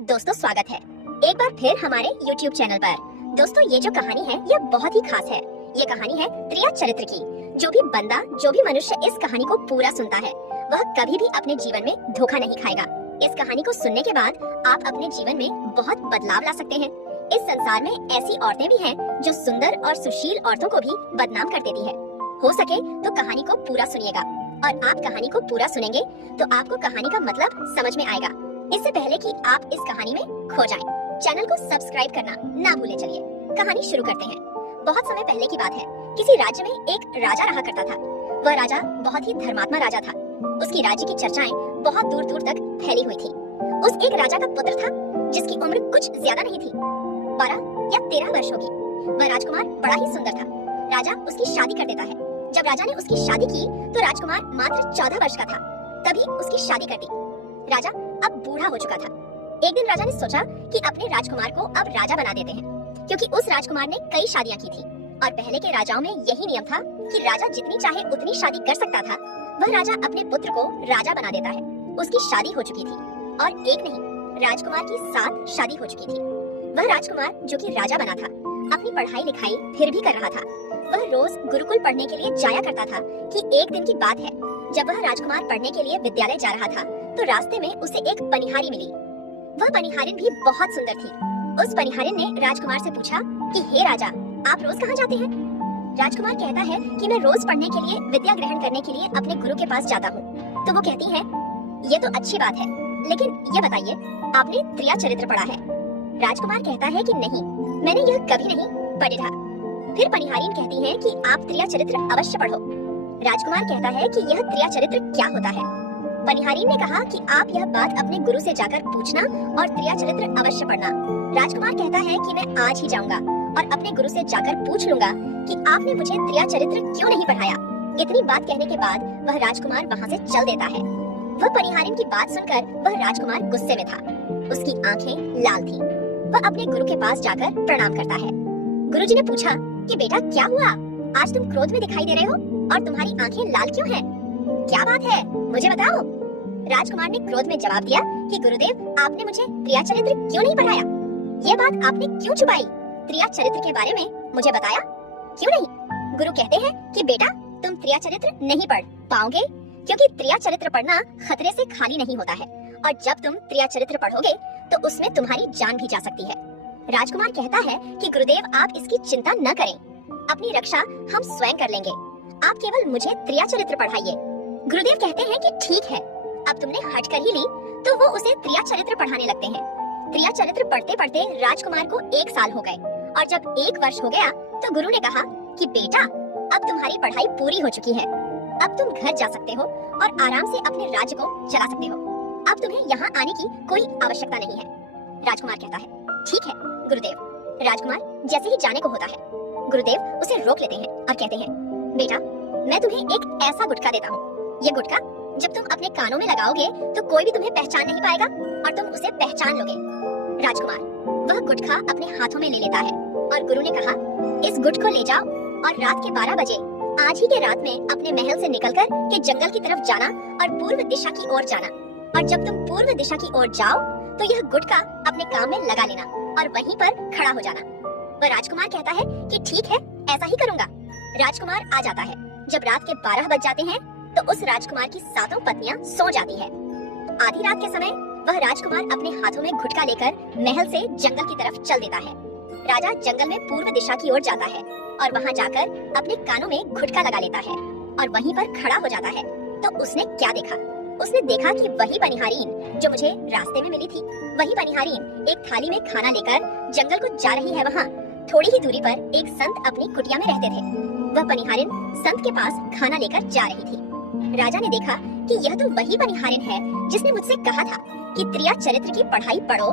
दोस्तों स्वागत है एक बार फिर हमारे YouTube चैनल पर। दोस्तों ये जो कहानी है ये बहुत ही खास है। ये कहानी है त्रिया चरित्र की। जो भी मनुष्य इस कहानी को पूरा सुनता है वह कभी भी अपने जीवन में धोखा नहीं खाएगा। इस कहानी को सुनने के बाद आप अपने जीवन में बहुत बदलाव ला सकते हैं। इस संसार में ऐसी औरतें भी हैं जो सुंदर और सुशील औरतों को भी बदनाम कर देती है। हो सके तो कहानी को पूरा सुनिएगा और आप कहानी को पूरा सुनेंगे तो आपको कहानी का मतलब समझ में आएगा। इससे पहले कि आप इस कहानी में खो जाएं, चैनल को सब्सक्राइब करना ना भूलें। चलिए कहानी शुरू करते हैं। बहुत समय पहले की बात है। किसी राज्य में एक राजा रहा करता था। वह राजा बहुत ही धर्मात्मा राजा था। उसकी राज्य की चर्चाएं बहुत दूर दूर तक फैली हुई थी। उस एक राजा का पुत्र था जिसकी उम्र कुछ ज्यादा नहीं थी, 12 या 13 वर्ष होगी। वह राजकुमार बड़ा ही सुंदर था। राजा उसकी शादी कर देता है। जब राजा ने उसकी शादी की तो राजकुमार मात्र 14 वर्ष का था। तभी उसकी शादी कर दी। राजा अब बूढ़ा हो चुका था। एक दिन राजा ने सोचा कि अपने राजकुमार को अब राजा बना देते हैं, क्योंकि उस राजकुमार ने कई शादियां की थी और पहले के राजाओं में यही नियम था कि राजा जितनी चाहे उतनी शादी कर सकता था। वह राजा अपने पुत्र को राजा बना देता है। उसकी शादी हो चुकी थी और एक नहीं, राजकुमार की 7 शादी हो चुकी थी। वह राजकुमार जो कि राजा बना था अपनी पढ़ाई लिखाई फिर भी कर रहा था। वह रोज गुरुकुल पढ़ने के लिए जाया करता था कि एक दिन की बात है, जब वह राजकुमार पढ़ने के लिए विद्यालय जा रहा था तो रास्ते में उसे एक पनिहारी मिली। वह पनिहारिन भी बहुत सुंदर थी। उस पनिहारिन ने राजकुमार से पूछा कि हे राजा, आप रोज कहाँ जाते हैं? राजकुमार कहता है कि मैं रोज पढ़ने के लिए, विद्या ग्रहण करने के लिए अपने गुरु के पास जाता हूँ। तो वो कहती है, ये तो अच्छी बात है, लेकिन ये बताइए आपने त्रिया चरित्र पढ़ा है? राजकुमार कहता है कि नहीं, मैंने यह कभी नहीं पढ़ा। फिर पनिहारिन कहती है कि आप त्रिया चरित्र अवश्य पढ़ो। राजकुमार कहता है कि यह त्रिया चरित्र क्या होता है? पनिहारिन ने कहा कि आप यह बात अपने गुरु से जाकर पूछना और त्रिया चरित्र अवश्य पढ़ना। राजकुमार कहता है कि मैं आज ही जाऊंगा और अपने गुरु से जाकर पूछ लूंगा कि आपने मुझे त्रिया चरित्र क्यों नहीं पढ़ाया। इतनी बात कहने के बाद वह राजकुमार वहाँ से चल देता है। वह पनिहारिन की बात सुनकर वह राजकुमार गुस्से में था। उसकी आंखें लाल थी। वह अपने गुरु के पास जाकर प्रणाम करता है। गुरुजी ने पूछा कि बेटा क्या हुआ, आज तुम क्रोध में दिखाई दे रहे हो और तुम्हारी आंखें लाल क्यों हैं? क्या बात है, मुझे बताओ। राजकुमार ने क्रोध में जवाब दिया कि गुरुदेव, आपने मुझे त्रिया चरित्र क्यों नहीं पढ़ाया? यह बात आपने क्यों छुपाई? त्रिया चरित्र के बारे में मुझे बताया क्यों नहीं? गुरु कहते हैं कि बेटा, तुम त्रिया चरित्र नहीं पढ़ पाओगे, क्योंकि त्रिया चरित्र पढ़ना खतरे से खाली नहीं होता है और जब तुम त्रिया चरित्र पढ़ोगे तो उसमें तुम्हारी जान भी जा सकती है। राजकुमार कहता है कि गुरुदेव, आप इसकी चिंता न करें, अपनी रक्षा हम स्वयं कर लेंगे, आप केवल मुझे त्रिया चरित्र पढ़ाइए। गुरुदेव कहते हैं कि ठीक है, अब तुमने हट कर ही ली तो वो उसे त्रिया चरित्र पढ़ाने लगते हैं। त्रिया चरित्र पढ़ते पढ़ते राजकुमार को 1 साल हो गए और जब 1 वर्ष हो गया तो गुरु ने कहा कि बेटा, अब तुम्हारी पढ़ाई पूरी हो चुकी है, अब तुम घर जा सकते हो और आराम से अपने राज्य को चला सकते हो। अब तुम्हें यहाँ आने की कोई आवश्यकता नहीं है। राजकुमार कहता है ठीक है गुरुदेव। राजकुमार जैसे ही जाने को होता है, गुरुदेव उसे रोक लेते हैं और कहते हैं, बेटा, मैं तुम्हें एक ऐसा गुटखा देता हूँ। ये गुटखा जब तुम अपने कानों में लगाओगे तो कोई भी तुम्हें पहचान नहीं पाएगा और तुम उसे पहचान लोगे। राजकुमार वह गुटखा अपने हाथों में ले लेता है और गुरु ने कहा, इस गुट को ले जाओ और रात के 12 बजे आज ही के रात में अपने महल से निकलकर के जंगल की तरफ जाना और पूर्व दिशा की ओर जाना, और जब तुम पूर्व दिशा की ओर जाओ तो यह गुटखा अपने काम में लगा लेना और वहीं पर खड़ा हो जाना। वह राजकुमार कहता है कि ठीक है, ऐसा ही करूंगा। राजकुमार आ जाता है। जब रात के 12 बज जाते हैं तो उस राजकुमार की 7 पत्नियां सो जाती है। आधी रात के समय वह राजकुमार अपने हाथों में गुटखा लेकर महल से जंगल की तरफ चल देता है। राजा जंगल में पूर्व दिशा की ओर जाता है और वहां जाकर अपने कानों में गुटखा लगा लेता है और वहीं पर खड़ा हो जाता है। तो उसने क्या देखा? उसने देखा कि वही पनिहारिन जो मुझे रास्ते में मिली थी, वही पनिहारिन एक थाली में खाना लेकर जंगल को जा रही है। वहाँ थोड़ी ही दूरी पर एक संत अपनी कुटिया में रहते थे। वह पनिहारिन संत के पास खाना लेकर जा रही थी। राजा ने देखा कि यह तो वही पनिहारिन है जिसने मुझसे कहा था कि त्रिया चरित्र की पढ़ाई पढ़ो,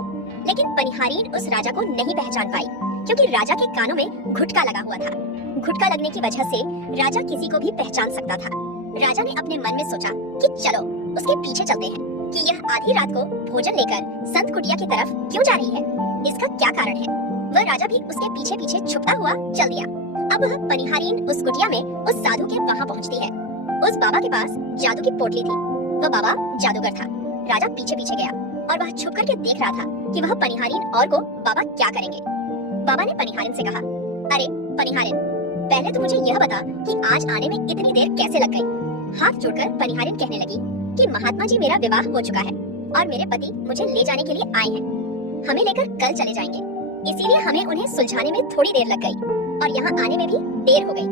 लेकिन पनिहारिन उस राजा को नहीं पहचान पाई क्योंकि राजा के कानों में घुटका लगा हुआ था। घुटका लगने की वजह से राजा किसी को भी पहचान सकता था। राजा ने अपने मन में सोचा कि चलो उसके पीछे चलते हैं कि यह आधी रात को भोजन लेकर संत कुटिया की तरफ क्यों जा रही है, इसका क्या कारण है। वह राजा भी उसके पीछे पीछे छुपता हुआ चल दिया। अब वह पनिहारिन उस कुटिया में उस साधु के वहाँ पहुँचती है। उस बाबा के पास जादू की पोटली थी। वह बाबा जादूगर था। राजा पीछे पीछे गया और वह छुप करके देख रहा था कि वह पनिहारिन और को बाबा क्या करेंगे। बाबा ने पनिहारिन से कहा, अरे पनिहारिन, पहले तो मुझे यह बता कि आज आने में इतनी देर कैसे लग गई। हाथ जोड़कर पनिहारिन कहने लगी कि महात्मा जी, मेरा विवाह हो चुका है और मेरे पति मुझे ले जाने के लिए आए हैं। हमें लेकर कल चले जाएंगे, इसीलिए हमें उन्हें सुलझाने में थोड़ी देर लग गई और यहाँ आने में भी देर हो गई।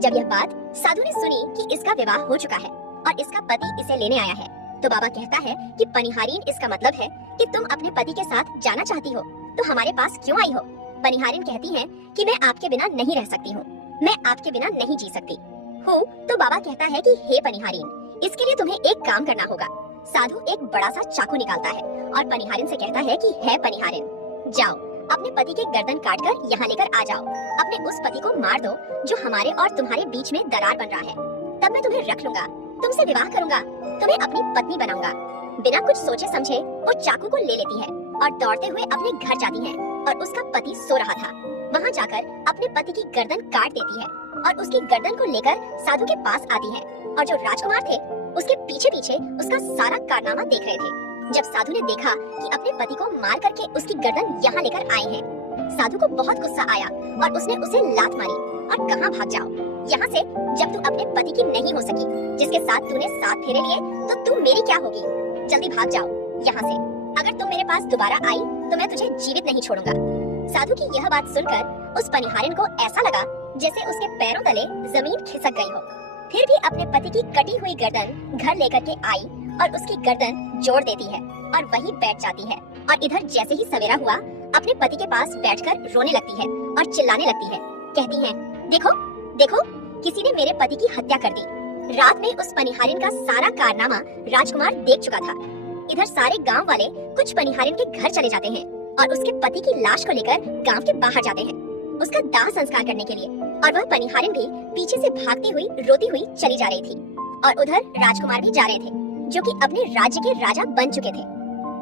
जब यह बात साधु ने सुनी कि इसका विवाह हो चुका है और इसका पति इसे लेने आया है, तो बाबा कहता है कि पनिहारिन, इसका मतलब है कि तुम अपने पति के साथ जाना चाहती हो, तो हमारे पास क्यों आई हो? पनिहारिन कहती है कि मैं आपके बिना नहीं रह सकती हूँ, मैं आपके बिना नहीं जी सकती हूँ। तो बाबा कहता है कि हे पनिहारिन, इसके लिए तुम्हें एक काम करना होगा। साधु एक बड़ा सा चाकू निकालता है और पनिहारिन से कहता है कि हे पनिहारिन, जाओ अपने पति के गर्दन काटकर यहाँ लेकर आ जाओ। अपने उस पति को मार दो जो हमारे और तुम्हारे बीच में दरार बन रहा है। तब मैं तुम्हें रख लूंगा, तुमसे विवाह करूंगा, तुम्हें अपनी पत्नी बनाऊंगा। बिना कुछ सोचे समझे वो चाकू को ले लेती है और दौड़ते हुए अपने घर जाती है और उसका पति सो रहा था। वहाँ जाकर अपने पति की गर्दन काट देती है और उसकी गर्दन को लेकर साधु के पास आती है और जो राजकुमार थे उसके पीछे पीछे उसका सारा कारनामा देख रहे थे। जब साधु ने देखा कि अपने पति को मार करके उसकी गर्दन यहाँ लेकर आए हैं, साधु को बहुत गुस्सा आया और उसने उसे लात मारी और कहाँ भाग जाओ यहाँ से, जब तू अपने पति की नहीं हो सकी, जिसके साथ तूने 7 फेरे लिए, तो तू मेरी क्या होगी? जल्दी भाग जाओ यहाँ से, अगर तुम मेरे पास दोबारा आई तो मैं तुझे जीवित नहीं छोड़ूंगा। साधु की यह बात सुनकर उस पनिहारिन को ऐसा लगा जैसे उसके पैरों तले जमीन खिसक गई हो। फिर भी अपने पति की कटी हुई गर्दन घर लेकर के आई और उसकी गर्दन जोड़ देती है और वहीं बैठ जाती है। और इधर जैसे ही सवेरा हुआ, अपने पति के पास बैठकर रोने लगती है और चिल्लाने लगती है। कहती है, देखो देखो, किसी ने मेरे पति की हत्या कर दी। रात में उस पनिहारिन का सारा कारनामा राजकुमार देख चुका था। इधर सारे गांव वाले कुछ पनिहारिन के घर चले जाते हैं और उसके पति की लाश को लेकर गांव के बाहर जाते हैं उसका दाह संस्कार करने के लिए। और वह पनिहारिन भी पीछे से भागती हुई रोती हुई चली जा रही थी और उधर राजकुमार भी जा रहे थे जो कि अपने राज्य के राजा बन चुके थे।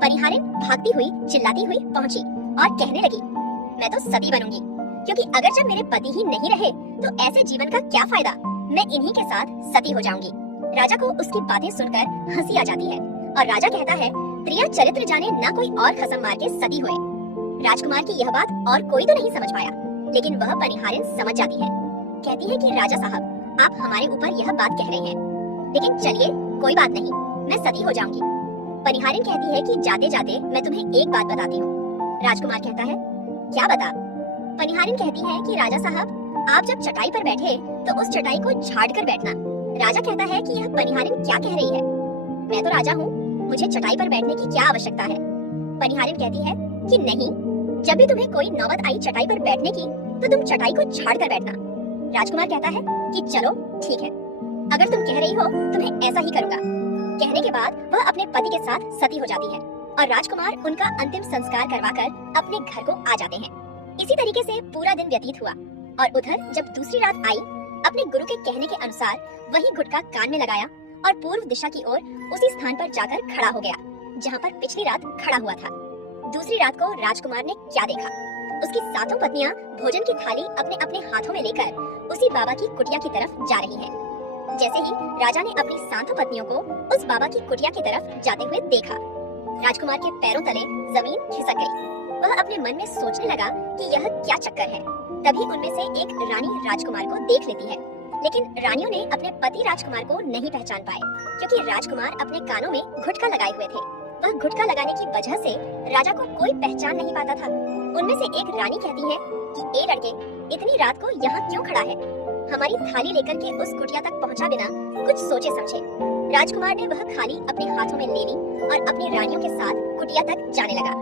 पनिहारिन भागती हुई चिल्लाती हुई पहुंची और कहने लगी, मैं तो सती बनूंगी, क्योंकि अगर जब मेरे पति ही नहीं रहे तो ऐसे जीवन का क्या फायदा? मैं इन्हीं के साथ सती हो जाऊंगी। राजा को उसकी बातें सुनकर हंसी आ जाती है और राजा कहता है, प्रिया चरित्र जाने ना कोई और खसम मार के सती होए। राजकुमार की यह बात और कोई तो नहीं समझ पाया, लेकिन वह पनिहारिन समझ जाती है। कहती है कि राजा साहब, आप हमारे ऊपर यह बात कह रहे हैं, लेकिन चलिए कोई बात नहीं, मैं सती हो जाऊंगी। पनिहारिन कहती है कि जाते जाते मैं तुम्हें एक बात बताती हूँ। राजकुमार कहता है, क्या बता? पनिहारिन कहती है कि राजा साहब, आप जब चटाई पर बैठे तो उस चटाई को झाड़ कर बैठना। राजा कहता है कि यह पनिहारिन क्या कह रही है? मैं तो राजा हूँ, मुझे चटाई पर बैठने की क्या आवश्यकता है? पनिहारिन कहती है कि नहीं, जब भी तुम्हें कोई नौबत आई चटाई पर बैठने की तो तुम चटाई को झाड़ कर बैठना। राजकुमार कहता है कि चलो ठीक है, अगर तुम कह रही हो तुम्हें ऐसा ही करूंगा। कहने के बाद वह अपने पति के साथ सती हो जाती है और राजकुमार उनका अंतिम संस्कार करवाकर अपने घर को आ जाते हैं। इसी तरीके से पूरा दिन व्यतीत हुआ और उधर जब दूसरी रात आई, अपने गुरु के कहने के अनुसार वही गुटका कान में लगाया और पूर्व दिशा की ओर उसी स्थान पर जाकर खड़ा हो गया जहाँ पर पिछली रात खड़ा हुआ था। दूसरी रात को राजकुमार ने क्या देखा? उसकी 7 पत्नियां भोजन की थाली अपने अपने हाथों में लेकर उसी बाबा की कुटिया की तरफ जा रही हैं। जैसे ही राजा ने अपनी 7 पत्नियों को उस बाबा की कुटिया की तरफ जाते हुए देखा, राजकुमार के पैरों तले जमीन खिसक गई। वह अपने मन में सोचने लगा कि यह क्या चक्कर है। तभी उनमें से एक रानी राजकुमार को देख लेती है, लेकिन रानियों ने अपने पति राजकुमार को नहीं पहचान पाए, क्योंकि राजकुमार अपने कानों में घुटका लगाए हुए थे। वह घुटका लगाने की वजह से राजा को कोई पहचान नहीं पाता था। उनमें से एक रानी कहती है कि ए लड़के, इतनी रात को यहाँ क्यों खड़ा है? हमारी थाली लेकर के उस कुटिया तक पहुँचा बिना कुछ सोचे समझे। राजकुमार ने वह थाली अपने हाथों में ले ली और अपनी रानियों के साथ कुटिया तक जाने लगा।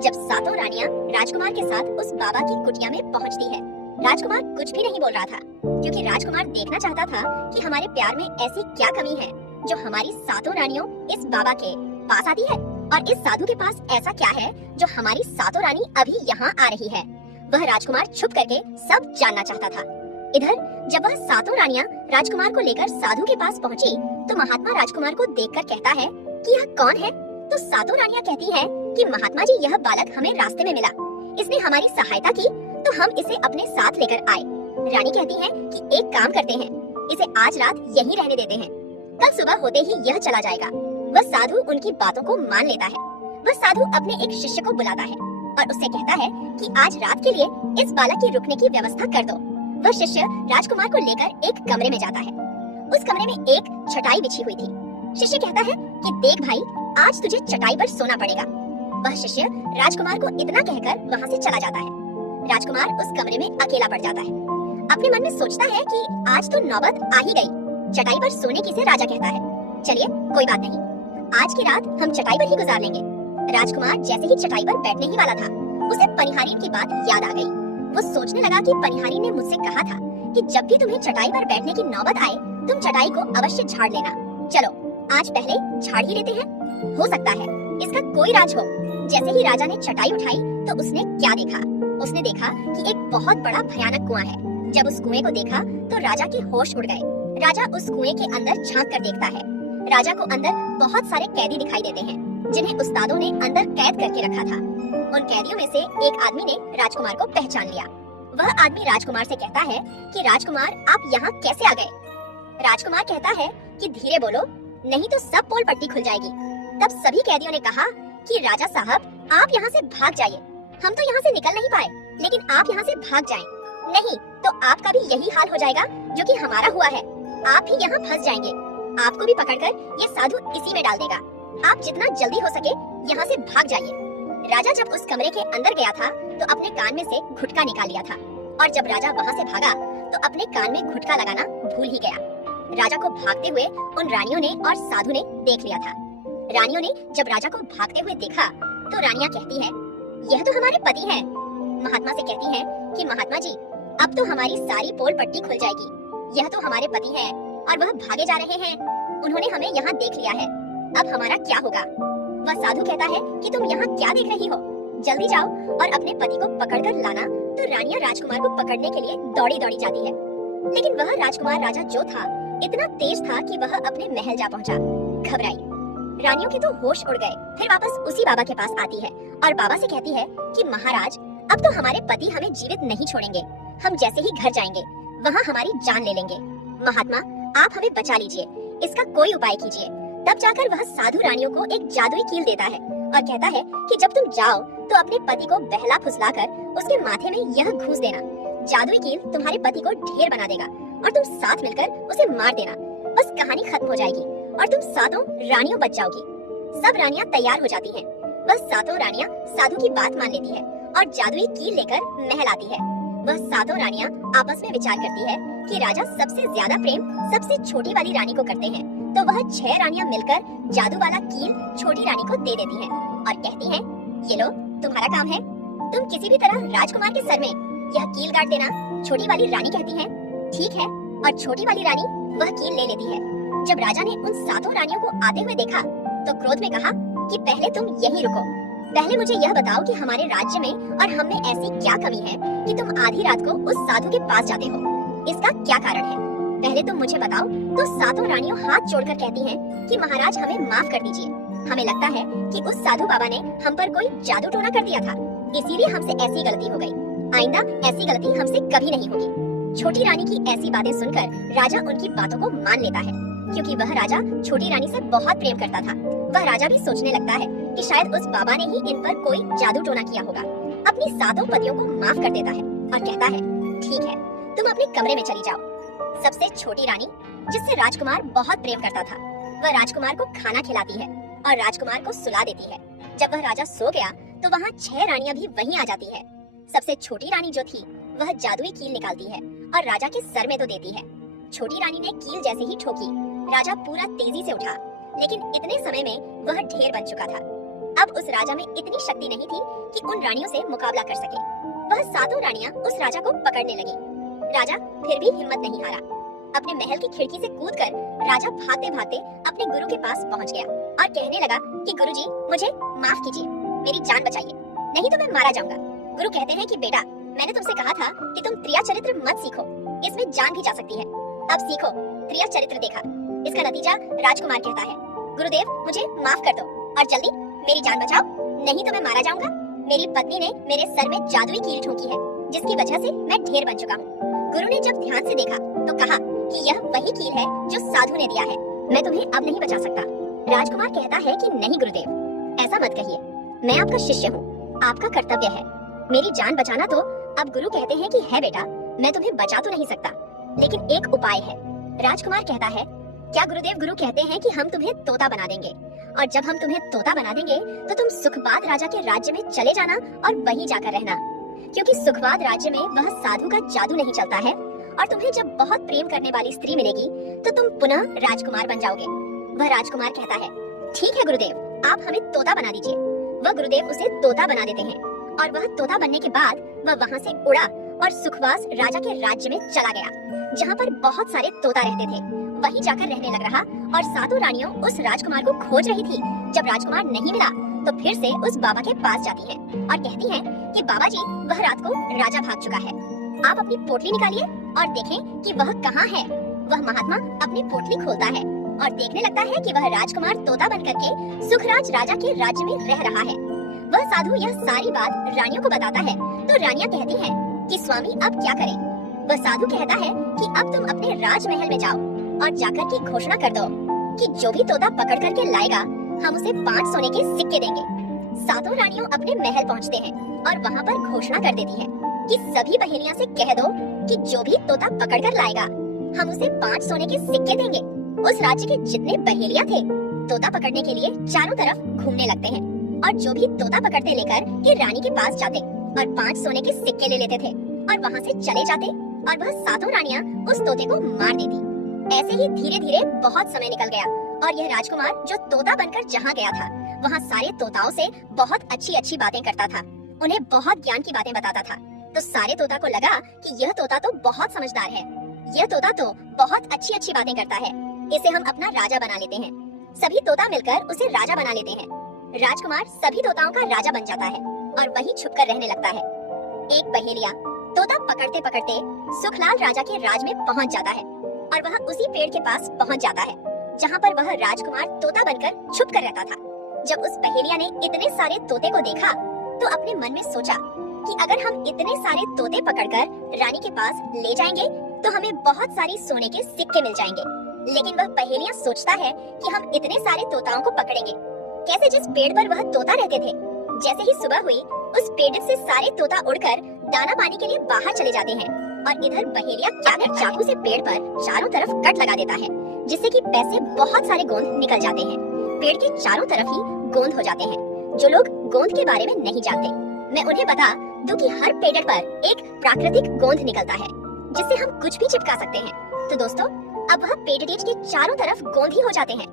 जब 7 रानियां राजकुमार के साथ उस बाबा की कुटिया में पहुंचती है, राजकुमार कुछ भी नहीं बोल रहा था, क्योंकि राजकुमार देखना चाहता था कि हमारे प्यार में ऐसी क्या कमी है जो हमारी 7 रानियों इस बाबा के पास आती है, और इस साधु के पास ऐसा क्या है जो हमारी 7 रानी अभी यहाँ आ रही है। वह राजकुमार छुप करके सब जानना चाहता था। इधर जब वह 7 रानियां राजकुमार को लेकर साधु के पास पहुंची, तो महात्मा राजकुमार को देखकर कहता है कि यह कौन है? तो 7 रानियां कहती हैं कि महात्मा जी, यह बालक हमें रास्ते में मिला, इसने हमारी सहायता की तो हम इसे अपने साथ लेकर आए। रानी कहती है कि एक काम करते हैं, इसे आज रात यहीं रहने देते हैं, कल सुबह होते ही यह चला जाएगा। वह साधु उनकी बातों को मान लेता है वह साधु अपने एक शिष्य को बुलाता है और उससे कहता है कि आज रात के लिए इस बालक की रुकने की व्यवस्था कर दो। वह शिष्य राजकुमार को लेकर एक कमरे में जाता है। उस कमरे में एक चटाई बिछी हुई थी। शिष्य कहता है कि देख भाई, आज तुझे चटाई पर सोना पड़ेगा। वह शिष्य राजकुमार को इतना कहकर वहाँ से चला जाता है। राजकुमार उस कमरे में अकेला पड़ जाता है। अपने मन में सोचता है कि आज तो नौबत आ ही गई, चटाई पर सोने की से राजा कहता है। चलिए कोई बात नहीं, आज की रात हम चटाई पर ही गुजार लेंगे। राजकुमार जैसे ही चटाई पर बैठने ही वाला था, उसे पनिहारीन की बात याद आ गई। वो सोचने लगा कि पनिहारीन ने मुझसे कहा था कि जब भी तुम्हें चटाई पर बैठने की नौबत आए, तुम चटाई को अवश्य झाड़ लेना। चलो आज पहले झाड़ ही लेते हैं, हो सकता है इसका कोई राज हो। जैसे ही राजा ने चटाई उठाई तो उसने क्या देखा? उसने देखा कि एक बहुत बड़ा भयानक कुआं है। जब उस कुएं को देखा तो राजा के होश उड़ गए। राजा उस कुएं के अंदर झांक कर देखता है। राजा को अंदर बहुत सारे कैदी दिखाई देते हैं, जिन्हें उस्तादों ने अंदर कैद करके रखा था। उन कैदियों में से एक आदमी ने राजकुमार को पहचान लिया। वह आदमी राजकुमार से कहता है कि राजकुमार, आप यहाँ कैसे आ गए? राजकुमार कहता है कि धीरे बोलो, नहीं तो सब पोल पट्टी खुल जाएगी। तब सभी कैदियों ने कहा कि राजा साहब, आप यहाँ से भाग जाइए। हम तो यहाँ से निकल नहीं पाए, लेकिन आप यहाँ से भाग जाएं। नहीं तो आपका भी यही हाल हो जाएगा जो कि हमारा हुआ है। आप भी यहाँ फंस जाएंगे। आपको भी पकड़कर ये साधु इसी में डाल देगा। आप जितना जल्दी हो सके यहाँ से भाग जाइए। राजा जब उस कमरे के अंदर गया था तो अपने कान में से घुटका निकाल लिया था, और जब राजा वहाँ से भागा तो अपने कान में घुटका लगाना भूल ही गया। राजा को भागते हुए उन रानियों ने और साधु ने देख लिया था। रानियों ने जब राजा को भागते हुए देखा तो रानियां कहती हैं, यह तो हमारे पति हैं। महात्मा से कहती हैं कि महात्मा जी, अब तो हमारी सारी पोल पट्टी खुल जाएगी। यह तो हमारे पति हैं और वह भागे जा रहे हैं। उन्होंने हमें यहाँ देख लिया है, अब हमारा क्या होगा? वह साधु कहता है कि तुम यहाँ क्या देख रही हो? जल्दी जाओ और अपने पति को पकड़कर लाना। तो रानियां राजकुमार को पकड़ने के लिए दौड़ी दौड़ी जाती है, लेकिन वह राजकुमार राजा जो था इतना तेज था कि वह अपने महल जा पहुंचा। घबराई रानियों के तो होश उड़ गए। फिर वापस उसी बाबा के पास आती है और बाबा से कहती है कि महाराज, अब तो हमारे पति हमें जीवित नहीं छोड़ेंगे। हम जैसे ही घर जाएंगे वहाँ हमारी जान ले लेंगे। महात्मा, आप हमें बचा लीजिए, इसका कोई उपाय कीजिए। तब जाकर वह साधु रानियों को एक जादुई कील देता है और कहता है कि जब तुम जाओ तो अपने पति को बहला फुसलाकर उसके माथे में यह घूंस देना। जादुई कील तुम्हारे पति को ढेर बना देगा और तुम साथ मिलकर उसे मार देना। बस कहानी खत्म हो जाएगी और तुम सातों रानियों बच जाओगी। सब रानियां तैयार हो जाती हैं। वह सातों रानियां साधु की बात मान लेती है और जादुई कील लेकर महल आती है। वह सातों रानियां आपस में विचार करती है कि राजा सबसे ज्यादा प्रेम सबसे छोटी वाली रानी को करते हैं, तो वह 6 रानियां मिलकर जादू वाला कील छोटी रानी को दे देती हैं और कहती हैं, ये लो तुम्हारा काम है, तुम किसी भी तरह राजकुमार के सर में यह कील गाड़ देना। छोटी वाली रानी कहती है ठीक है, और छोटी वाली रानी वह कील ले लेती है। जब राजा ने उन सातों रानियों को आते हुए देखा तो क्रोध में कहा कि पहले तुम यहीं रुको, पहले मुझे यह बताओ कि हमारे राज्य में और हम में ऐसी क्या कमी है कि तुम आधी रात को उस साधु के पास जाते हो? इसका क्या कारण है? पहले तुम मुझे बताओ। तो सातों रानियों हाथ जोड़कर कहती हैं कि महाराज हमें माफ कर दीजिए, हमें लगता है कि उस साधु बाबा ने हम पर कोई जादू टोना कर दिया था, इसीलिए हमसे ऐसी गलती हो गई। आइंदा ऐसी गलती हमसे कभी नहीं होगी। छोटी रानी की ऐसी बातें सुनकर राजा उनकी बातों को मान लेता है, क्योंकि वह राजा छोटी रानी से बहुत प्रेम करता था। वह राजा भी सोचने लगता है कि शायद उस बाबा ने ही इन पर कोई जादू टोना किया होगा। अपनी सातों पतियों को माफ कर देता है और कहता है ठीक है, तुम अपने कमरे में चली जाओ। सबसे छोटी रानी, जिससे राजकुमार बहुत प्रेम करता था, वह राजकुमार को खाना खिलाती है और राजकुमार को सुला देती है। जब वह राजा सो गया तो वहाँ 6 रानियां भी वहीं आ जाती है। सबसे छोटी रानी जो थी वह जादुई कील निकालती है और राजा के सर में तो देती है। छोटी रानी ने कील जैसे ही ठोकी, राजा पूरा तेजी से उठा, लेकिन इतने समय में वह ढेर बन चुका था। अब उस राजा में इतनी शक्ति नहीं थी कि उन रानियों से मुकाबला कर सके। वह सातों रानियां उस राजा को पकड़ने लगी। राजा फिर भी हिम्मत नहीं हारा। अपने महल की खिड़की से कूदकर राजा भागते भागते अपने गुरु के पास पहुंच गया और कहने लगा कि गुरुजी, मुझे माफ कीजिए, मेरी जान बचाइए, नहीं तो मैं मारा जाऊंगा। गुरु कहते हैं कि बेटा, मैंने तुमसे कहा था कि तुम त्रिया चरित्र मत सीखो, इसमें जान भी जा सकती है। अब सीखो। त्रिया चरित्र देखा, इसका नतीजा राजकुमार कहता है, गुरुदेव मुझे माफ कर दो और जल्दी मेरी जान बचाओ, नहीं तो मैं मारा जाऊंगा। मेरी पत्नी ने मेरे सर में जादुई कील ठोकी है, जिसकी वजह से मैं ढेर बन चुका हूँ। गुरु ने जब ध्यान से देखा तो कहा कि यह वही कील है जो साधु ने दिया है, मैं तुम्हें अब नहीं बचा सकता। राजकुमार कहता है कि नहीं गुरुदेव, ऐसा मत कहिए, मैं आपका शिष्य हूँ, आपका कर्तव्य है मेरी जान बचाना। तो अब गुरु कहते हैं कि है बेटा, मैं तुम्हें बचा तो नहीं सकता, लेकिन एक उपाय है। राजकुमार कहता है, क्या गुरुदेव? गुरु कहते हैं कि हम तुम्हें तोता बना देंगे, और जब हम तुम्हें तोता बना देंगे तो तुम सुखवाद राजा के राज्य में चले जाना और वहीं जाकर रहना, क्योंकि सुखवाद राज्य में वह साधु का जादू नहीं चलता है, और तुम्हें जब बहुत प्रेम करने वाली स्त्री मिलेगी तो तुम पुनः राजकुमार बन जाओगे। वह राजकुमार कहता है, ठीक है गुरुदेव, आप हमें तोता बना दीजिए। वह गुरुदेव उसे तोता बना देते हैं, और वह तोता बनने के बाद वह वहाँ से उड़ा और सुखवास राजा के राज्य में चला गया, जहाँ पर बहुत सारे तोता रहते थे। वहीं जाकर रहने लग रहा, और सातों रानियों उस राजकुमार को खोज रही थी। जब राजकुमार नहीं मिला तो फिर से उस बाबा के पास जाती हैं और कहती हैं कि बाबा जी, वह रात को राजा भाग चुका है, आप अपनी पोटली निकालिए और देखें कि वह कहाँ है। वह महात्मा अपनी पोटली खोलता है और देखने लगता है कि वह राजकुमार तोता बन करके सुखराज राजा के राज्य में रह रहा है। वह साधु यह सारी बात रानियों को बताता है, तो रानियां कहती हैं कि स्वामी अब क्या करें। वह साधु कहता है कि अब तुम अपने राजमहल में जाओ और जाकर की घोषणा कर दो कि जो भी तोता पकड़ करके लाएगा हम उसे 5 सोने के सिक्के देंगे। सातों रानियों अपने महल पहुंचते हैं और वहां पर घोषणा कर देती हैं कि सभी बहेलियां से कह दो कि जो भी तोता पकड़ कर लाएगा हम उसे 5 सोने के सिक्के देंगे। उस राज्य के जितने बहेलियां थे तोता पकड़ने के लिए चारों तरफ घूमने लगते हैं, और जो भी तोता पकड़ते लेकर के रानी के पास जाते और 5 सोने के सिक्के ले लेते थे और वहाँ से चले जाते, और वह सातों रानियां उस तोते को मार देती। ऐसे ही धीरे धीरे बहुत समय निकल गया, और यह राजकुमार जो तोता बनकर जहाँ गया था वहाँ सारे तोताओं से बहुत अच्छी अच्छी बातें करता था, उन्हें बहुत ज्ञान की बातें बताता था। तो सारे तोता को लगा कि यह तोता तो बहुत समझदार है, यह तोता तो बहुत अच्छी अच्छी बातें करता है, इसे हम अपना राजा बना लेते हैं। सभी तोता मिलकर उसे राजा बना लेते हैं। राजकुमार सभी तोताओं का राजा बन जाता है और वहीं छुपकर रहने लगता है। एक बहेलिया तोता पकड़ते पकड़ते सुखलाल राजा के राज में पहुंच जाता है, और वह उसी पेड़ के पास पहुंच जाता है जहाँ पर वह राजकुमार तोता बनकर छुप कर रहता था। जब उस बहेलिया ने इतने सारे तोते को देखा तो अपने मन में सोचा कि अगर हम इतने सारे तोते पकड़कर रानी के पास ले जाएंगे तो हमें बहुत सारी सोने के सिक्के मिल जाएंगे। लेकिन वह बहेलिया सोचता है कि हम इतने सारे तोताओं को पकड़ेंगे कैसे? जिस पेड़ पर वह तोता रहते थे, जैसे ही सुबह हुई उस पेड़ से सारे तोता उड़कर दाना पानी के लिए बाहर चले जाते हैं, और इधर बहेलिया क्या कर चाकू से पेड़ पर चारों तरफ कट लगा देता है, जिससे कि पैसे बहुत सारे गोंद निकल जाते हैं। पेड़ के चारों तरफ ही गोंद हो जाते हैं। जो लोग गोंद के बारे में नहीं जानते, मैं उन्हें बता दूं कि हर पेड़ पर एक प्राकृतिक गोंद निकलता है जिससे हम कुछ भी चिपका सकते हैं। तो दोस्तों, अब वह पेड़ के चारों तरफ गोंद ही हो जाते हैं।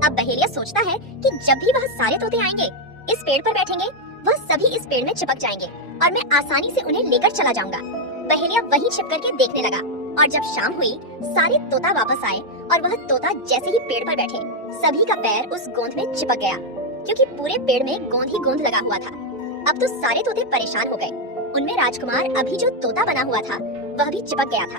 अब बहेलिया सोचता है कि जब भी वह सारे तोते आएंगे, इस पेड़ पर बैठेंगे, वह सभी इस पेड़ में चिपक जाएंगे और मैं आसानी से उन्हें लेकर चला जाऊंगा। बहेलिया वहीं छिप करके देखने लगा, और जब शाम हुई सारे तोता वापस आए, और वह तोता जैसे ही पेड़ पर बैठे सभी का पैर उस गोंद में चिपक गया, क्योंकि पूरे पेड़ में गोंद ही गोंद लगा हुआ था। अब तो सारे तोते परेशान हो गए। उनमें राजकुमार अभी जो तोता बना हुआ था वह भी चिपक गया था।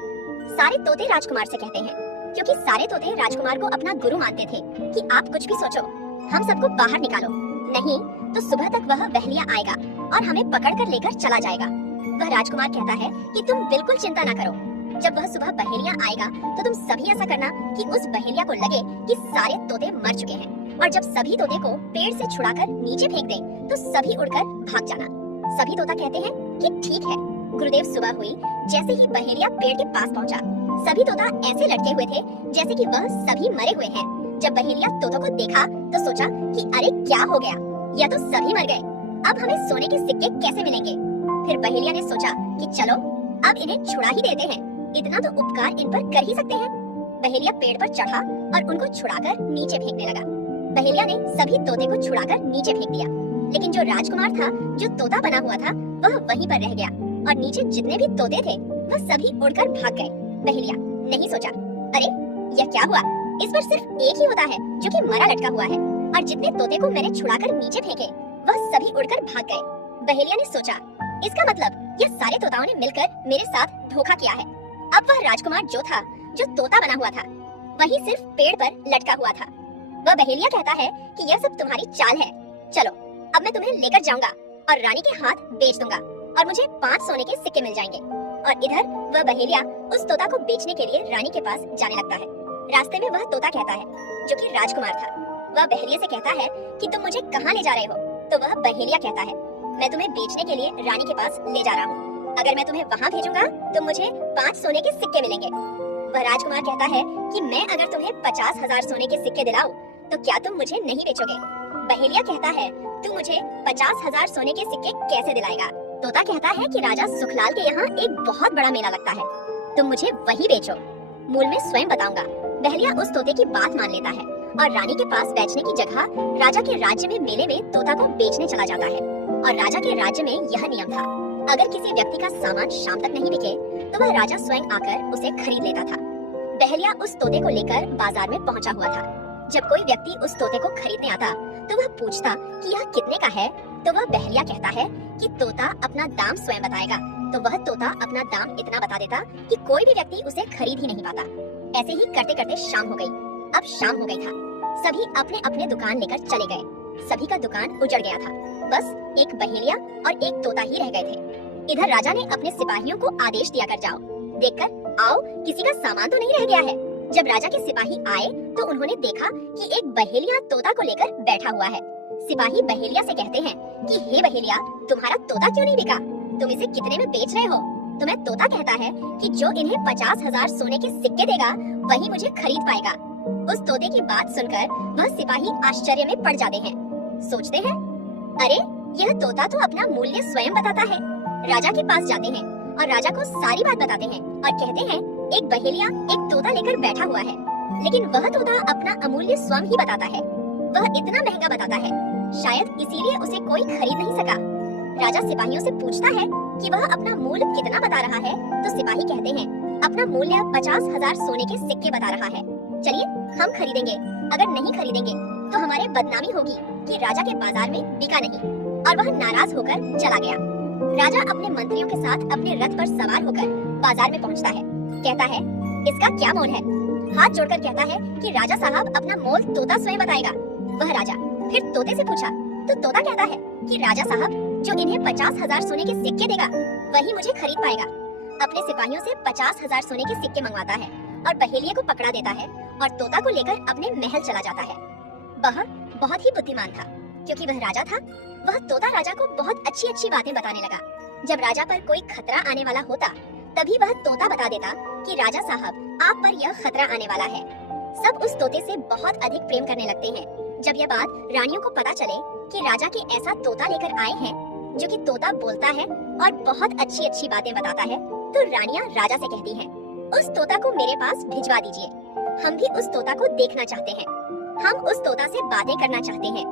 सारे तोते राजकुमार से कहते हैं, क्योंकि सारे तोते राजकुमार को अपना गुरु मानते थे, कि आप कुछ भी सोचो, हम सबको बाहर निकालो, नहीं तो सुबह तक वह बहेलिया आएगा और हमें पकड़कर लेकर चला जाएगा। वह राजकुमार कहता है कि तुम बिल्कुल चिंता न करो, जब वह सुबह बहेलिया आएगा तो तुम सभी ऐसा करना कि उस बहेलिया को लगे कि सारे तोते मर चुके हैं, और जब सभी तोते को पेड़ से छुड़ाकर नीचे फेंक दें तो सभी उड़कर भाग जाना। सभी तोता कहते हैं कि ठीक है। गुरुदेव सुबह हुई जैसे ही बहेलिया पेड़ के पास पहुंचा, सभी तोता ऐसे लटके हुए थे जैसे कि वह सभी मरे हुए हैं। जब बहेलिया तोतों को देखा तो सोचा कि अरे क्या हो गया, या तो सभी मर गए, अब हमें सोने के सिक्के कैसे मिलेंगे। फिर बहेलिया ने सोचा कि चलो अब इन्हें छुड़ा ही देते हैं, इतना तो उपकार इन पर कर ही सकते हैं। बहेलिया पेड़ पर चढ़ा और उनको छुड़ाकर नीचे फेंकने लगा। बहेलिया ने सभी तोते को छुड़ाकर नीचे फेंक दिया, लेकिन जो राजकुमार था, जो तोता बना हुआ था, वह वहीं पर रह गया, और नीचे जितने भी तोते थे वह सभी उड़कर भाग गए। बहेलिया नहीं सोचा, अरे यह क्या हुआ, इस पर सिर्फ एक ही होता है जो कि मरा लटका हुआ है, और जितने तोते को मैंने छुड़ाकर नीचे फेंके वह सभी उड़कर भाग गए। बहेलिया ने सोचा, इसका मतलब यह सारे तोताओं ने मिलकर मेरे साथ धोखा किया है। अब वह राजकुमार जो था, जो तोता बना हुआ था, वही सिर्फ पेड़ पर लटका हुआ था। वह बहेलिया कहता है कि यह सब तुम्हारी चाल है, चलो अब मैं तुम्हें लेकर जाऊंगा और रानी के हाथ बेच दूंगा, और मुझे 5 सोने के सिक्के मिल जाएंगे। और इधर वह बहेलिया उस तोता को बेचने के लिए रानी के पास जाने लगता है। रास्ते में वह तोता कहता है, जो कि राजकुमार था, वह बहेलिया से कहता है कि तुम मुझे कहाँ ले जा रहे हो। तो वह बहेलिया कहता है, मैं तुम्हें बेचने के लिए रानी के पास ले जा रहा हूँ। अगर मैं तुम्हें वहाँ भेजूंगा तो मुझे 5 सोने के सिक्के मिलेंगे। वह राजकुमार कहता है कि मैं अगर तुम्हें 50,000 सोने के सिक्के दिलाऊं तो क्या तुम मुझे नहीं बेचोगे? बहेलिया कहता है, तू मुझे 50,000 सोने के सिक्के कैसे दिलाएगा? तोता कहता है कि राजा सुखलाल के यहाँ एक बहुत बड़ा मेला लगता है, तुम मुझे वही बेचो, मूल में स्वयं बताऊंगा। बहेलिया उस तोते की बात मान लेता है और रानी के पास बेचने की जगह राजा के राज्य में मेले में तोता को बेचने चला जाता है। और राजा के राज्य में यह नियम था, अगर किसी व्यक्ति का सामान शाम तक नहीं बिके तो वह राजा स्वयं आकर उसे खरीद लेता था। बहेलिया उस तोते को लेकर बाजार में पहुंचा हुआ था। जब कोई व्यक्ति उस तोते को खरीदने आता तो वह पूछता कि यह कितने का है, तो वह बहेलिया कहता है कि तोता अपना दाम स्वयं बताएगा। तो वह तोता अपना दाम इतना बता देता कि कोई भी व्यक्ति उसे खरीद ही नहीं पाता। ऐसे ही करते करते शाम हो गई। अब शाम हो गई था, सभी अपने अपने दुकान लेकर चले गए। सभी का दुकान उजड़ गया था, बस एक बहेलिया और एक तोता ही रह गए थे। इधर राजा ने अपने सिपाहियों को आदेश दिया कर जाओ, देखकर आओ किसी का सामान तो नहीं रह गया है। जब राजा के सिपाही आए तो उन्होंने देखा कि एक बहेलिया तोता को लेकर बैठा हुआ है। सिपाही बहेलिया से कहते हैं कि हे बहेलिया, तुम्हारा तोता क्यों नहीं बिका? तुम इसे कितने में बेच रहे हो? तुम्हें तोता कहता है कि जो इन्हें 50,000 सोने के सिक्के देगा वही मुझे खरीद पाएगा। उस तोते की बात सुनकर वह सिपाही आश्चर्य में पड़ जाते हैं। सोचते हैं, अरे यह तोता तो अपना मूल्य स्वयं बताता है। राजा के पास जाते हैं और राजा को सारी बात बताते हैं और कहते हैं एक बहेलिया एक तोता लेकर बैठा हुआ है, लेकिन वह तोता अपना अमूल्य स्वयं ही बताता है। वह इतना महंगा बताता है, शायद इसीलिए उसे कोई खरीद नहीं सका। राजा सिपाहियों से पूछता है कि वह अपना मूल्य कितना बता रहा है, तो सिपाही कहते हैं अपना मूल्य 50,000 सोने के सिक्के बता रहा है। चलिए हम खरीदेंगे, अगर नहीं खरीदेंगे तो हमारे बदनामी होगी कि राजा के बाजार में बिका नहीं। और वह नाराज होकर चला गया। राजा अपने मंत्रियों के साथ अपने रथ पर सवार होकर बाजार में पहुंचता है। कहता है इसका क्या मोल है? हाथ जोड़कर कहता है कि राजा साहब अपना मोल तोता स्वयं बताएगा। वह राजा फिर तोते से पूछा तो तोता कहता है कि राजा साहब जो इन्हें 50,000 सोने के सिक्के देगा वही मुझे खरीद पाएगा। अपने सिपाहियों से 50,000 सोने के सिक्के मंगवाता है और बहेलिया को पकड़ा देता है और तोता को लेकर अपने महल चला जाता है। वह बहुत ही बुद्धिमान था क्योंकि वह राजा था। वह तोता राजा को बहुत अच्छी अच्छी बातें बताने लगा। जब राजा पर कोई खतरा आने वाला होता तभी वह तोता बता देता कि राजा साहब आप पर यह खतरा आने वाला है। सब उस तोते से बहुत अधिक प्रेम करने लगते हैं। जब यह बात रानियों को पता चले कि राजा के ऐसा तोता लेकर आए हैं जो कि तोता बोलता है और बहुत अच्छी अच्छी बातें बताता है, तो रानियां राजा से कहती हैं, उस तोता को मेरे पास भिजवा दीजिए, हम भी उस तोता को देखना चाहते हैं, हम उस तोता से बातें करना चाहते हैं।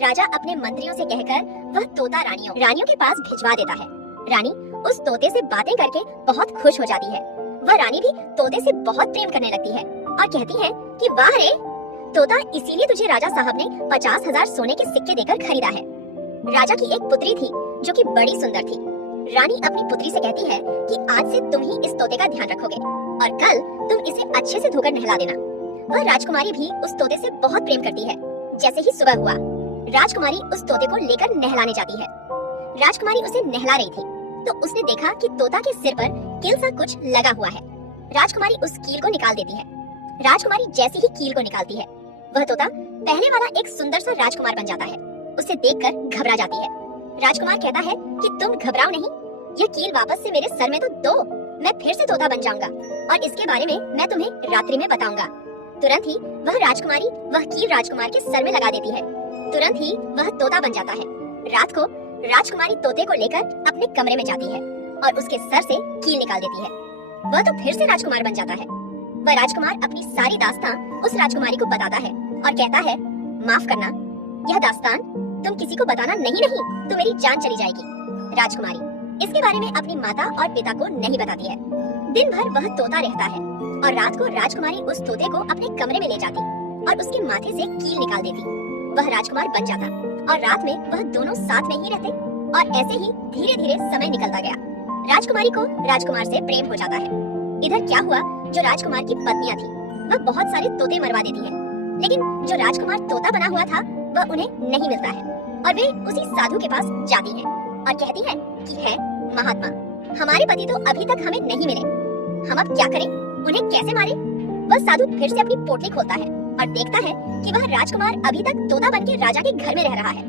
राजा अपने मंत्रियों से कहकर वह तोता रानियों के पास भिजवा देता है। रानी उस तोते से बातें करके बहुत खुश हो जाती है। वह रानी भी तोते से बहुत प्रेम करने लगती है और कहती है कि वाह रे तोता, इसीलिए तुझे राजा साहब ने 50,000 सोने के सिक्के देकर खरीदा है। राजा की एक पुत्री थी जो कि बड़ी सुंदर थी। रानी अपनी पुत्री से कहती है कि आज से तुम ही इस तोते का ध्यान रखोगे और कल तुम इसे अच्छे से धोकर नहला देना। वह राजकुमारी भी उस तोते से बहुत प्रेम करती है। जैसे ही सुबह हुआ, राजकुमारी उस तोते को लेकर नहलाने जाती है। राजकुमारी उसे नहला रही थी तो उसने देखा कि तोता के सिर पर कील सा कुछ लगा हुआ है। राजकुमारी उस कील को निकाल देती है। राजकुमारी जैसे ही कील को निकालती है, वह तोता पहले वाला एक सुंदर सा राजकुमार बन जाता है। उसे देखकर घबरा जाती है। राजकुमार कहता है कि तुम घबराओ नहीं, यह कील वापस से मेरे सर में तो दो, मैं फिर से तोता बन जाऊंगा और इसके बारे में मैं तुम्हें रात्रि में बताऊंगा। तुरंत ही वह राजकुमारी वह कील राजकुमार के सर में लगा देती है। तुरंत ही वह तोता बन जाता है। रात को राजकुमारी तोते को लेकर अपने कमरे में जाती है और उसके सर से कील निकाल देती है। वह तो फिर से राजकुमार बन जाता है। वह राजकुमार अपनी सारी दास्तान उस राजकुमारी को बताता है और कहता है, माफ करना, यह दास्तान तुम किसी को बताना नहीं तो मेरी जान चली जाएगी। राजकुमारी इसके बारे में अपनी माता और पिता को नहीं बताती है। दिन भर वह तोता रहता है और रात को राजकुमारी उस तोते को अपने कमरे में ले जाती और उसके माथे से कील निकाल देती। वह राजकुमार बन जाता और रात में वह दोनों साथ में ही रहते और ऐसे ही धीरे धीरे समय निकलता गया। राजकुमारी को राजकुमार से प्रेम हो जाता है। इधर क्या हुआ, जो राजकुमार की पत्नियां थी वह बहुत सारे तोते मरवा देती है, लेकिन जो राजकुमार तोता बना हुआ था वह उन्हें नहीं मिलता है और वे उसी साधु के पास जाती हैं और कहती हैं कि है महात्मा, हमारे पति तो अभी तक हमें नहीं मिले, हम अब क्या करें, उन्हें कैसे मारें? वह साधु फिर से अपनी पोटली खोलता है और देखता है कि वह राजकुमार अभी तक तोता बनके राजा के घर में रह रहा है।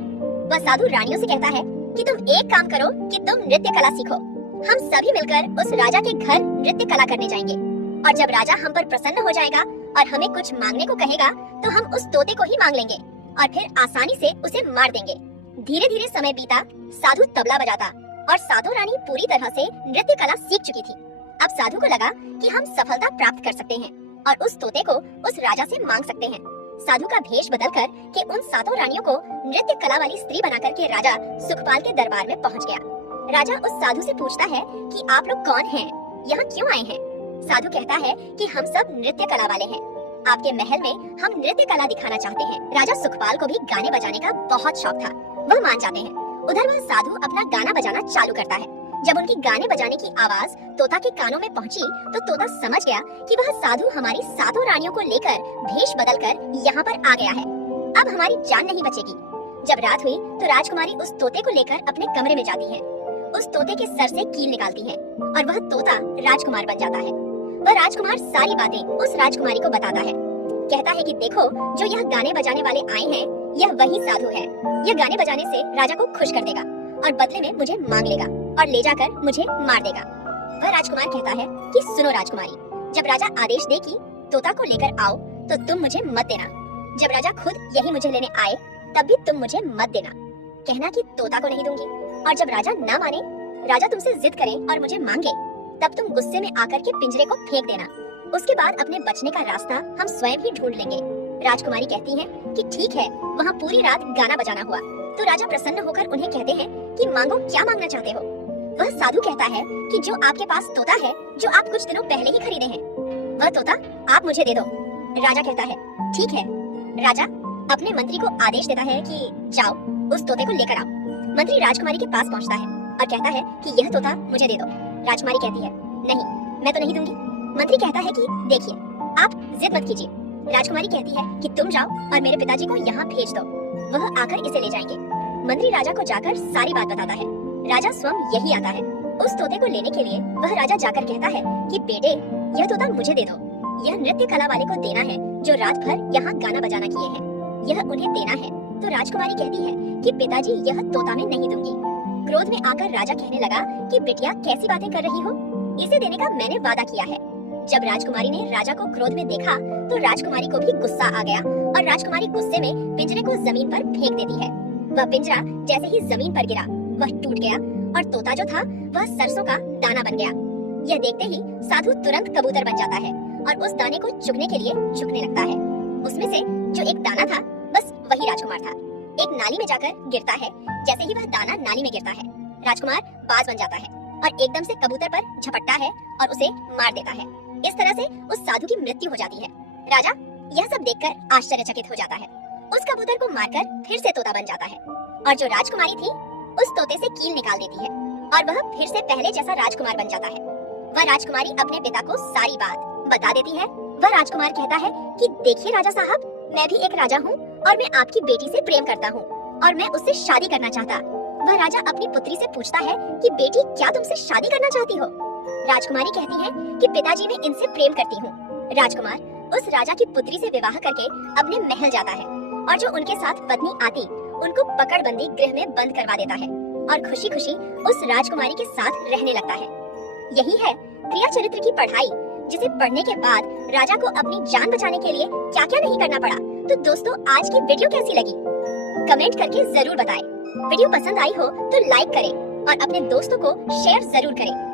वह साधु रानियों से कहता है कि तुम एक काम करो कि तुम नृत्य कला सीखो। हम सभी मिलकर उस राजा के घर नृत्य कला करने जाएंगे और जब राजा हम पर प्रसन्न हो जाएगा और हमें कुछ मांगने को कहेगा तो हम उस तोते को ही मांग लेंगे और फिर आसानी से उसे मार देंगे। धीरे धीरे समय बीता, साधु तबला बजाता और साधु रानी पूरी तरह से नृत्य कला सीख चुकी थी। अब साधु को लगा कि हम सफलता प्राप्त कर सकते हैं और उस तोते को उस राजा से मांग सकते हैं। साधु का भेष बदलकर के उन सातों रानियों को नृत्य कला वाली स्त्री बनाकर के राजा सुखपाल के दरबार में पहुंच गया। राजा उस साधु से पूछता है कि आप लोग कौन हैं, यहाँ क्यों आए हैं? साधु कहता है कि हम सब नृत्य कला वाले हैं, आपके महल में हम नृत्य कला दिखाना चाहते हैं। राजा सुखपाल को भी गाने बजाने का बहुत शौक था, वह मान जाते हैं। उधर वह साधु अपना गाना बजाना चालू करता है। जब उनकी गाने बजाने की आवाज तोता के कानों में पहुंची तो तोता समझ गया कि वह साधु हमारी सातों रानियों को लेकर भेष बदलकर यहाँ पर आ गया है। अब हमारी जान नहीं बचेगी। जब रात हुई तो राजकुमारी उस तोते को लेकर अपने कमरे में जाती है। उस तोते के सर से कील निकालती है और वह तोता राजकुमार बन जाता है। वह राजकुमार सारी बातें उस राजकुमारी को बताता है। कहता है कि देखो, जो यह गाने बजाने वाले आए हैं यह वही साधु है। यह गाने बजाने से राजा को खुश कर देगा और बदले में मुझे मांग लेगा और ले जाकर मुझे मार देगा। वह राजकुमार कहता है कि सुनो राजकुमारी, जब राजा आदेश दे कि तोता को लेकर आओ तो तुम मुझे मत देना। जब राजा खुद यही मुझे लेने आए तब भी तुम मुझे मत देना। कहना कि तोता को नहीं दूंगी और जब राजा ना माने, राजा तुमसे जिद करे और मुझे मांगे, तब तुम गुस्से में आकर के पिंजरे को फेंक देना। उसके बाद अपने बचने का रास्ता हम स्वयं ही ढूंढ लेंगे। राजकुमारी कहती है कि ठीक है। वहाँ पूरी रात गाना बजाना हुआ तो राजा प्रसन्न होकर उन्हें कहते हैं कि मांगो, क्या मांगना चाहते हो? वह साधु कहता है कि जो आपके पास तोता है जो आप कुछ दिनों पहले ही खरीदे हैं, वह तोता आप मुझे दे दो। राजा कहता है ठीक है। राजा अपने मंत्री को आदेश देता है कि जाओ उस तोते को लेकर आओ। मंत्री राजकुमारी के पास पहुंचता है और कहता है कि यह तोता मुझे दे दो। राजकुमारी कहती है नहीं, मैं तो नहीं दूंगी। मंत्री कहता है कि देखिए, आप जिद मत कीजिए। राजकुमारी कहती है कि तुम जाओ और मेरे पिताजी को यहाँ भेज दो, वह आकर इसे ले जाएंगे। मंत्री राजा को जाकर सारी बात बताता है। राजा स्वयं यही आता है। उस तोते को लेने के लिए वह राजा जाकर कहता है कि बेटे, यह तोता मुझे दे दो। यह नृत्य कला वाले को देना है जो रात भर यहाँ गाना बजाना किए हैं, यह उन्हें देना है। तो राजकुमारी कहती है कि पिताजी, यह तोता मैं नहीं दूंगी। क्रोध में आकर राजा कहने लगा कि बिटिया, कैसी बातें कर रही हो? इसे देने का मैंने वादा किया है। जब राजकुमारी ने राजा को क्रोध में देखा तो राजकुमारी को भी गुस्सा आ गया और राजकुमारी गुस्से में पिंजरे को जमीन पर फेंक देती है। वह पिंजरा जैसे ही जमीन पर गिरा वह टूट गया और तोता जो था वह सरसों का दाना बन गया। यह देखते ही साधु तुरंत कबूतर बन जाता है और उस दाने को चुगने के लिए झुकने लगता है। उसमें से जो एक दाना था बस वही राजकुमार था। एक नाली में जाकर गिरता है। जैसे ही वह दाना नाली में गिरता है, राजकुमार बाज बन जाता है और एकदम से कबूतर पर झपटता है और उसे मार देता है। इस तरह से उस साधु की मृत्यु हो जाती है। राजा यह सब देखकर आश्चर्यचकित हो जाता है। उस कबूतर को मारकर फिर से तोता बन जाता है और जो राजकुमारी थी उस तोते से कील निकाल देती है और वह फिर से पहले जैसा राजकुमार बन जाता है। वह राजकुमारी अपने पिता को सारी बात बता देती है। वह राजकुमार कहता है कि देखिए राजा साहब, मैं भी एक राजा हूँ और मैं आपकी बेटी से प्रेम करता हूँ और मैं उससे शादी करना चाहता। वह राजा अपनी पुत्री से पूछता है कि बेटी, क्या तुमसे शादी करना चाहती हो? राजकुमारी कहती है कि पिताजी, मैं इनसे प्रेम करती हूँ। राजकुमार उस राजा की पुत्री से विवाह करके अपने महल जाता है और जो उनके साथ पत्नी आती उनको पकड़बंदी गृह में बंद करवा देता है और खुशी खुशी उस राजकुमारी के साथ रहने लगता है। यही है क्रिया चरित्र की पढ़ाई, जिसे पढ़ने के बाद राजा को अपनी जान बचाने के लिए क्या क्या नहीं करना पड़ा। तो दोस्तों, आज की वीडियो कैसी लगी कमेंट करके जरूर बताएं। वीडियो पसंद आई हो तो लाइक करें और अपने दोस्तों को शेयर जरूर करें।